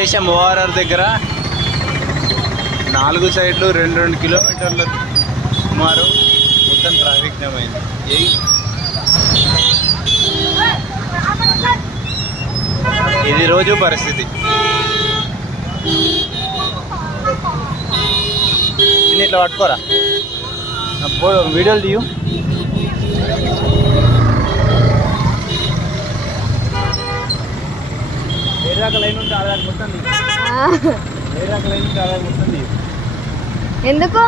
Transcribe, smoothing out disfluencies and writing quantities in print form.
ప్రదేశం ఓఆర్ఆర్ దగ్గర 4 సైడ్లు 2 కిలోమీటర్ల సుమారు మొత్తం ట్రాఫిక్ జామ్ అయింది. ఇది రోజు పరిస్థితి. ఇట్లా పట్టుకోరా, వీడియోలు తీయు. ఎందుకు